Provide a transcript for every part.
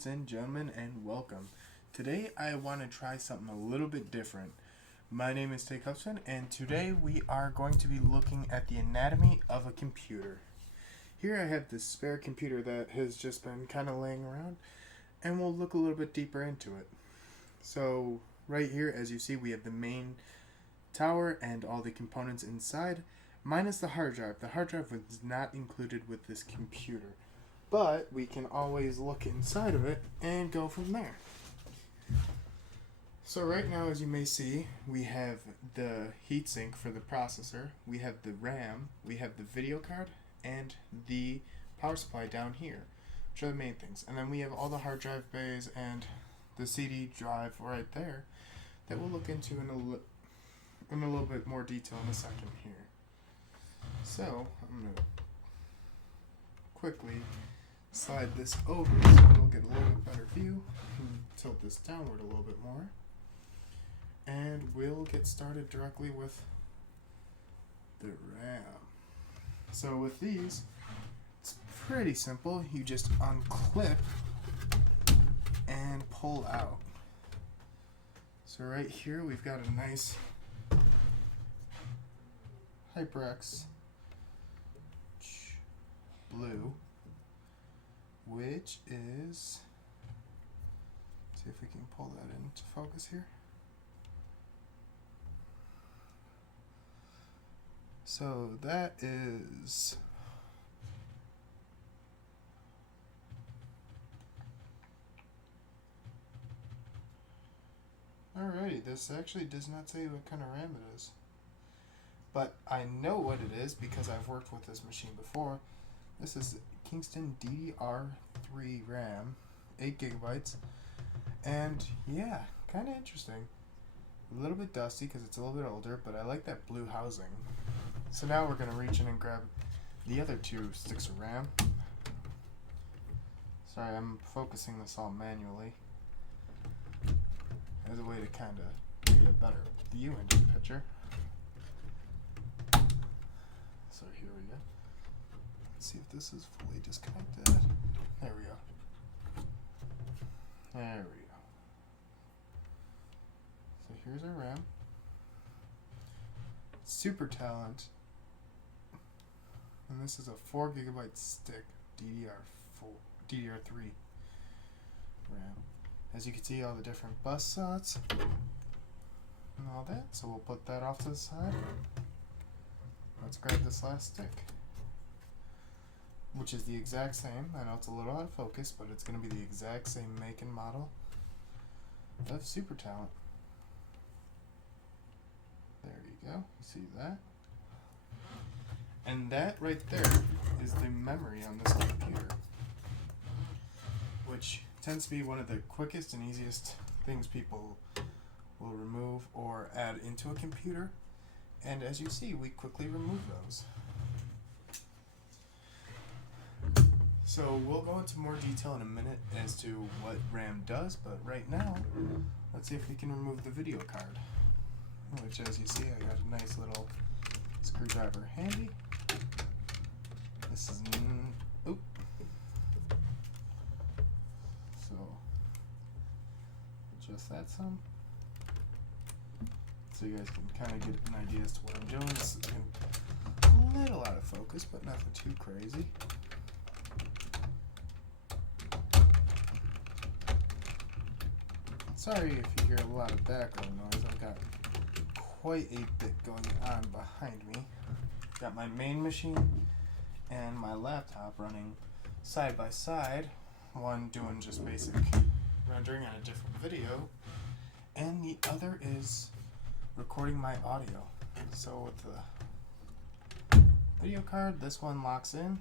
Ladies and gentlemen, and welcome. Today I want to try something a little bit different. My name is Tate Hudson, and today we are going to be looking at the anatomy of a computer. Here I have this spare computer that has just been kind of laying around, and we'll look a little bit deeper into it. So, right here, as you see, we have the main tower and all the components inside, minus the hard drive. The hard drive was not included with this computer, but we can always look inside of it and go from there. So right now, as you may see, we have the heatsink for the processor, we have the RAM, we have the video card, and the power supply down here, which are the main things. And then we have all the hard drive bays and the CD drive right there that we'll look into in a little bit more detail in a second here. So I'm going to quickly slide this over so we'll get a little bit better view. Tilt this downward a little bit more. And we'll get started directly with the RAM. So with these, it's pretty simple. You just unclip and pull out. So right here we've got a nice HyperX blue, which is, see if we can pull that into focus here. So that is alrighty. This actually does not say what kind of RAM it is, but I know what it is because I've worked with this machine before. This is Kingston DDR3 RAM, 8 gigabytes, and yeah, kind of interesting. A little bit dusty because it's a little bit older, but I like that blue housing. So now we're going to reach in and grab the other two sticks of RAM. Sorry, I'm focusing this all manually as a way to kind of give you a better view into the picture. So here we go. Let's see if this is fully disconnected. There we go. There we go. So here's our RAM. Super Talent. And this is a 4 gigabyte stick, DDR3 RAM. As you can see, all the different bus slots and all that. So we'll put that off to the side. Let's grab this last stick, which is the exact same. I know it's a little out of focus, but it's going to be the exact same make and model of Super Talent. There you go. You see that? And that right there is the memory on this computer, which tends to be one of the quickest and easiest things people will remove or add into a computer. And as you see, we quickly remove those. So we'll go into more detail in a minute as to what RAM does, but right now, let's see if we can remove the video card, which, as you see, I got a nice little screwdriver handy. This is, oop. So, adjust that some, so you guys can kind of get an idea as to what I'm doing. This is a little out of focus, but nothing too crazy. Sorry if you hear a lot of background noise. I've got quite a bit going on behind me. Got my main machine and my laptop running side by side. One doing just basic rendering on a different video, and the other is recording my audio. So with the video card, this one locks in.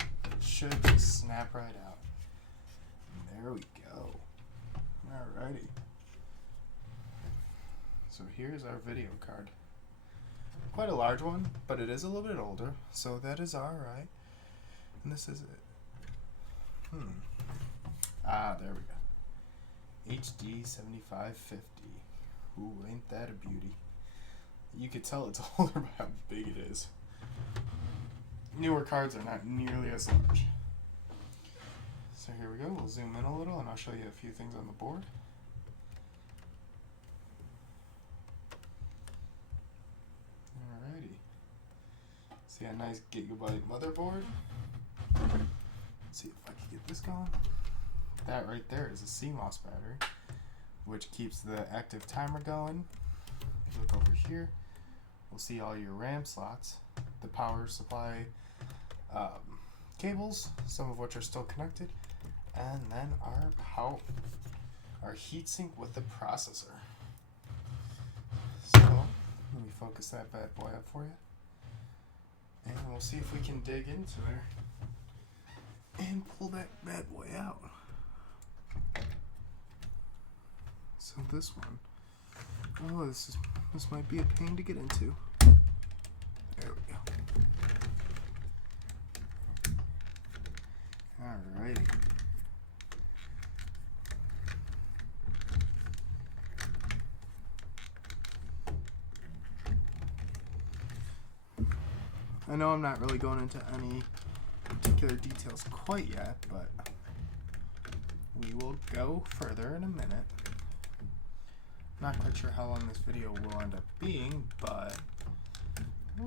It should just snap right out. And there we go. Alrighty. So here's our video card. Quite a large one, but it is a little bit older, so that is alright. And this is it. There we go. HD 7550. Ooh, ain't that a beauty. You could tell it's older by how big it is. Newer cards are not nearly as large. So So here we go, we'll zoom in a little and I'll show you a few things on the board. Alrighty. See a nice gigabyte motherboard. Let's see if I can get this going. That right there is a CMOS battery, which keeps the active timer going. If you look over here, we'll see all your RAM slots, the power supply cables, some of which are still connected, and then our heatsink with the processor. So let me focus that bad boy up for you, and we'll see if we can dig into there and pull that bad boy out. So this one, oh, this might be a pain to get into. There we go. Alrighty. I know I'm not really going into any particular details quite yet, but we will go further in a minute. Not quite sure how long this video will end up being, but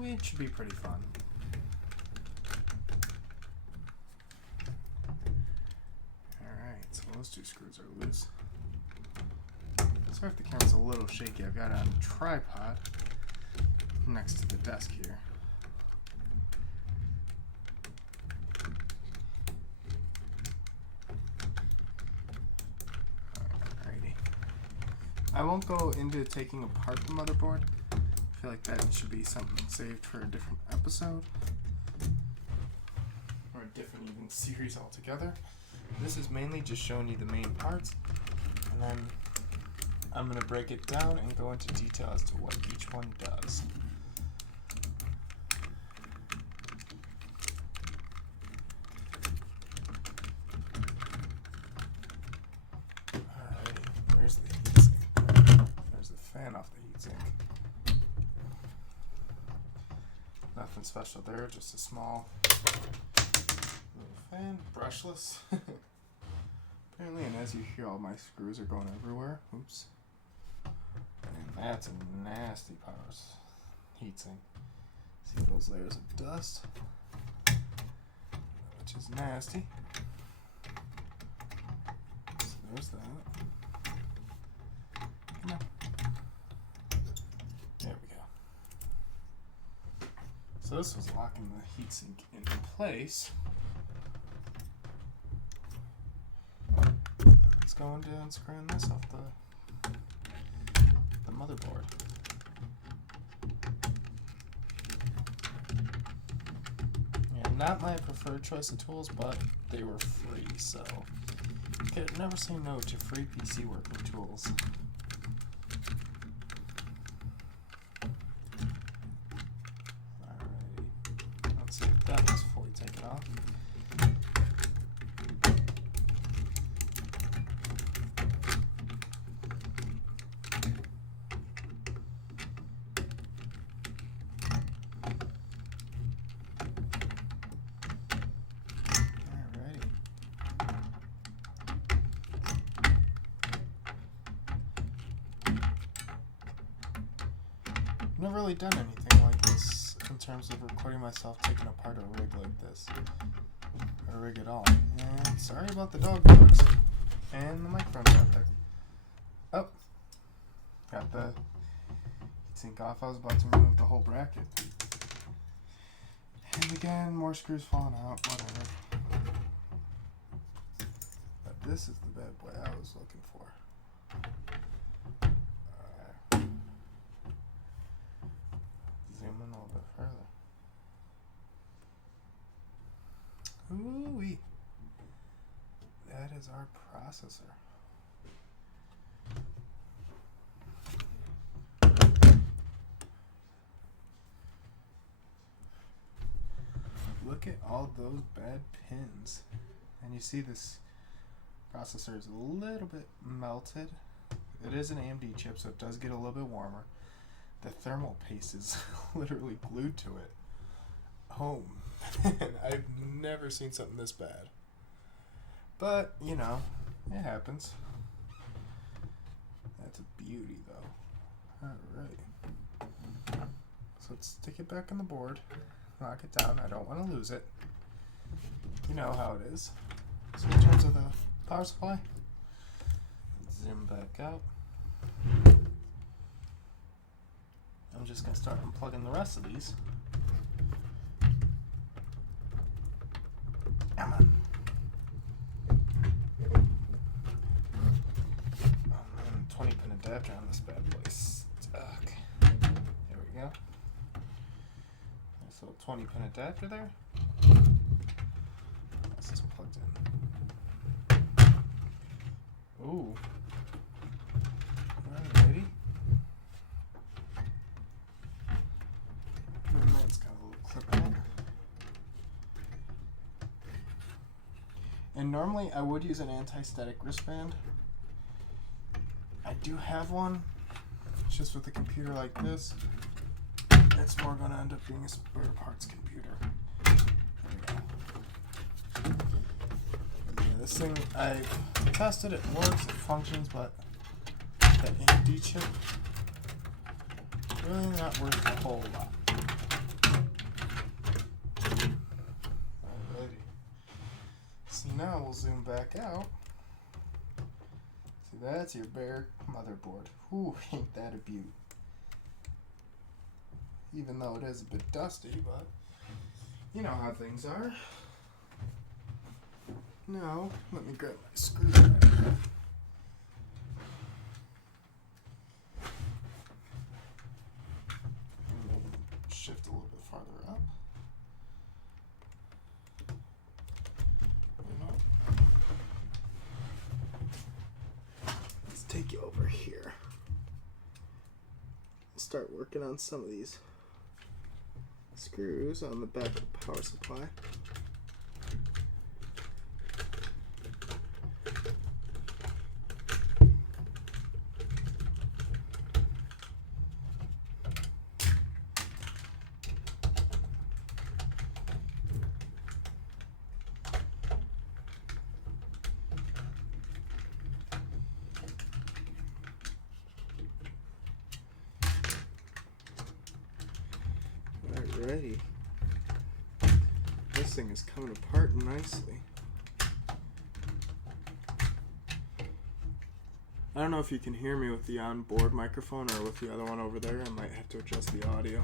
it should be pretty fun. Alright, so those two screws are loose. Sorry if the camera's a little shaky. I've got it on a tripod next to the desk here. I won't go into taking apart the motherboard. I feel like that should be something saved for a different episode. Or a different even series altogether. This is mainly just showing you the main parts. And then I'm going to break it down and go into detail as to what each one does. Alrighty, there's the heatsink. There's the fan off the heatsink. Nothing special there, just a small little fan, brushless. Apparently, and as you hear, all my screws are going everywhere. Oops. And that's a nasty power heatsink. See those layers of dust, which is nasty. So there's that. Come on. There we go. So this was locking the heatsink into place. Let's go into unscrewing this off the motherboard. Yeah, not my preferred choice of tools, but they were free, so you could never say no to free PC working tools. Alrighty, let's see if that was fully taken off. I've never really done anything like this in terms of recording myself taking apart a rig like this. Or a rig at all. And sorry about the dog barks. And the microphone's out there. Oh. Got the heatsink off. I was about to remove the whole bracket. And again, more screws falling out. Whatever. But this is the bad boy I was looking for. Zoom in a little bit further. Ooh-wee. That is our processor. Look at all those bad pins. And you see this processor is a little bit melted. It is an AMD chip, so it does get a little bit warmer. The thermal paste is literally glued to it. Oh, man, I've never seen something this bad. But, you know, it happens. That's a beauty, though. Alright. So let's stick it back on the board. Lock it down. I don't want to lose it. You know how it is. So in terms of the power supply, let's zoom back out. I'm just going to start unplugging the rest of these. Come on. Oh man, 20 pin adapter on this bad boy is stuck. There we go. Nice little 20 pin adapter there. This is plugged in. Ooh. Alrighty. And that's got a little clip in it. And normally I would use an anti-static wristband. I do have one. It's just with a computer like this, it's more going to end up being a spare parts computer. There we go. Yeah, this thing, I've tested, it works, it functions, but that AMD chip, really not worth a whole lot. So now we'll zoom back out. See, that's your bare motherboard. Ooh, ain't that a beaut. Even though it is a bit dusty, but you know how things are. Now, let me grab my screwdriver. Shift a little bit farther up. Let's take you over here. Start working on some of these screws on the back of the power supply. Alrighty. This thing is coming apart nicely. I don't know if you can hear me with the onboard microphone or with the other one over there. I might have to adjust the audio,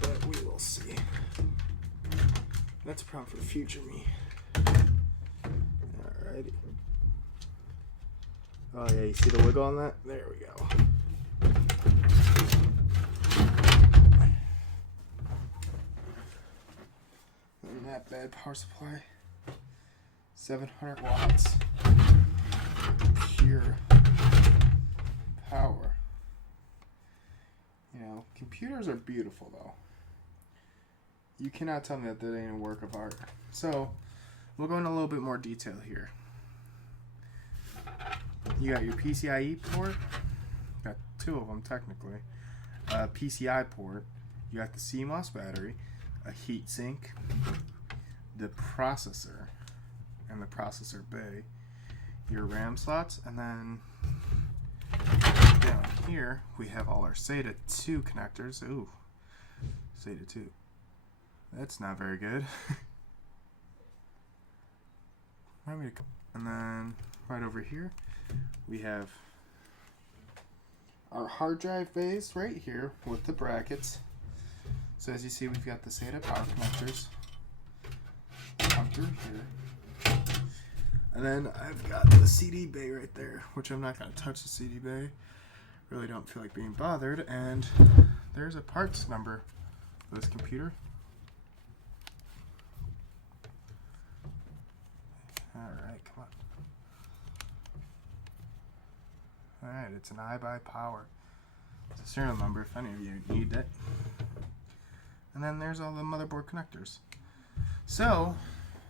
but we will see. That's a problem for future me. Alrighty. Oh yeah, you see the wiggle on that? There we go. Not bad power supply. 700 watts. Pure power. You know, computers are beautiful though. You cannot tell me that that ain't a work of art. So, we'll go into a little bit more detail here. You got your PCIe port. Got two of them technically. PCI port. You got the CMOS battery. A heat sink. The processor and the processor bay, your RAM slots, and then down here we have all our SATA 2 connectors. Ooh, SATA 2. That's not very good. And then right over here we have our hard drive bays right here with the brackets. So as you see, we've got the SATA power connectors come through here, and then I've got the CD bay right there, which I'm not going to touch the CD bay. Really don't feel like being bothered. And there's a parts number for this computer. Alright, come on. Alright, it's an iBuyPower. It's a serial number if any of you need it. And then there's all the motherboard connectors. So,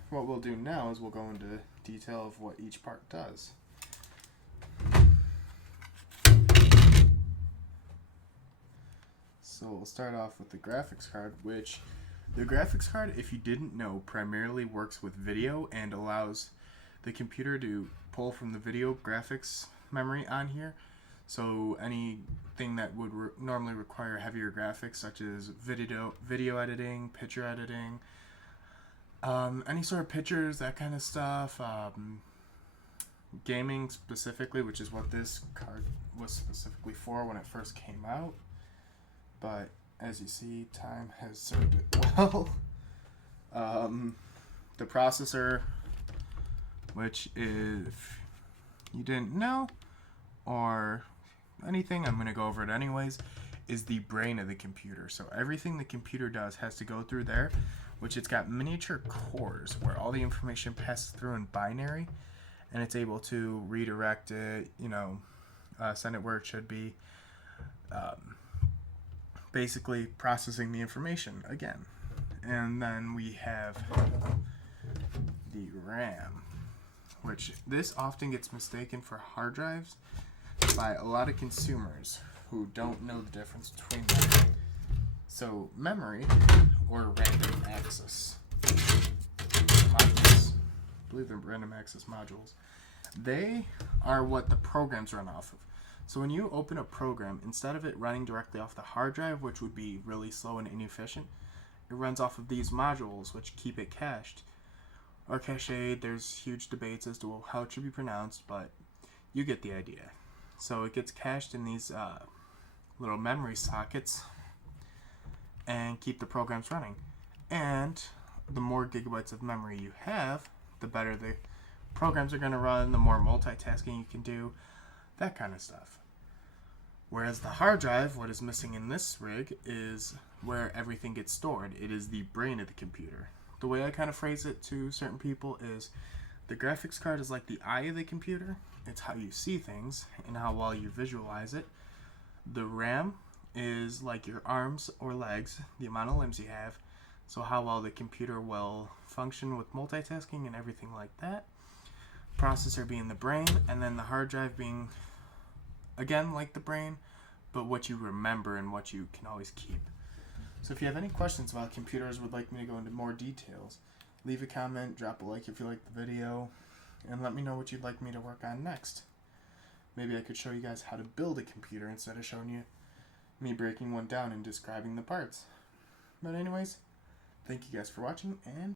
what we'll do now is we'll go into detail of what each part does. So we'll start off with the graphics card, which the graphics card, if you didn't know, primarily works with video and allows the computer to pull from the video graphics memory on here. So anything that would normally require heavier graphics, such as video editing, picture editing, any sort of pictures, that kind of stuff, gaming specifically, which is what this card was specifically for when it first came out. But as you see, time has served it well. The processor, which if you didn't know or anything, I'm going to go over it anyways, is the brain of the computer. So everything the computer does has to go through there, which it's got miniature cores where all the information passes through in binary, and it's able to redirect it, send it where it should be, basically processing the information again. And then we have the RAM, which this often gets mistaken for hard drives by a lot of consumers who don't know the difference between them. So memory, or random access modules, I believe they're random access modules, they are what the programs run off of. So when you open a program, instead of it running directly off the hard drive, which would be really slow and inefficient, it runs off of these modules, which keep it cached. Or cached, there's huge debates as to how it should be pronounced, but you get the idea. So it gets cached in these little memory sockets and keep the programs running. And the more gigabytes of memory you have, the better the programs are going to run, the more multitasking you can do, that kind of stuff. Whereas the hard drive, what is missing in this rig, is where everything gets stored. It is the brain of the computer. The way I kind of phrase it to certain people is the graphics card is like the eye of the computer. It's how you see things and how well you visualize it. The RAM is like your arms or legs, the amount of limbs you have, so how well the computer will function with multitasking and everything like that. Processor being the brain, and then the hard drive being, again, like the brain, but what you remember and what you can always keep. So if you have any questions about computers, would like me to go into more details, leave a comment, drop a like if you like the video, and let me know what you'd like me to work on next. Maybe I could show you guys how to build a computer instead of showing you me breaking one down and describing the parts. But anyways, thank you guys for watching, and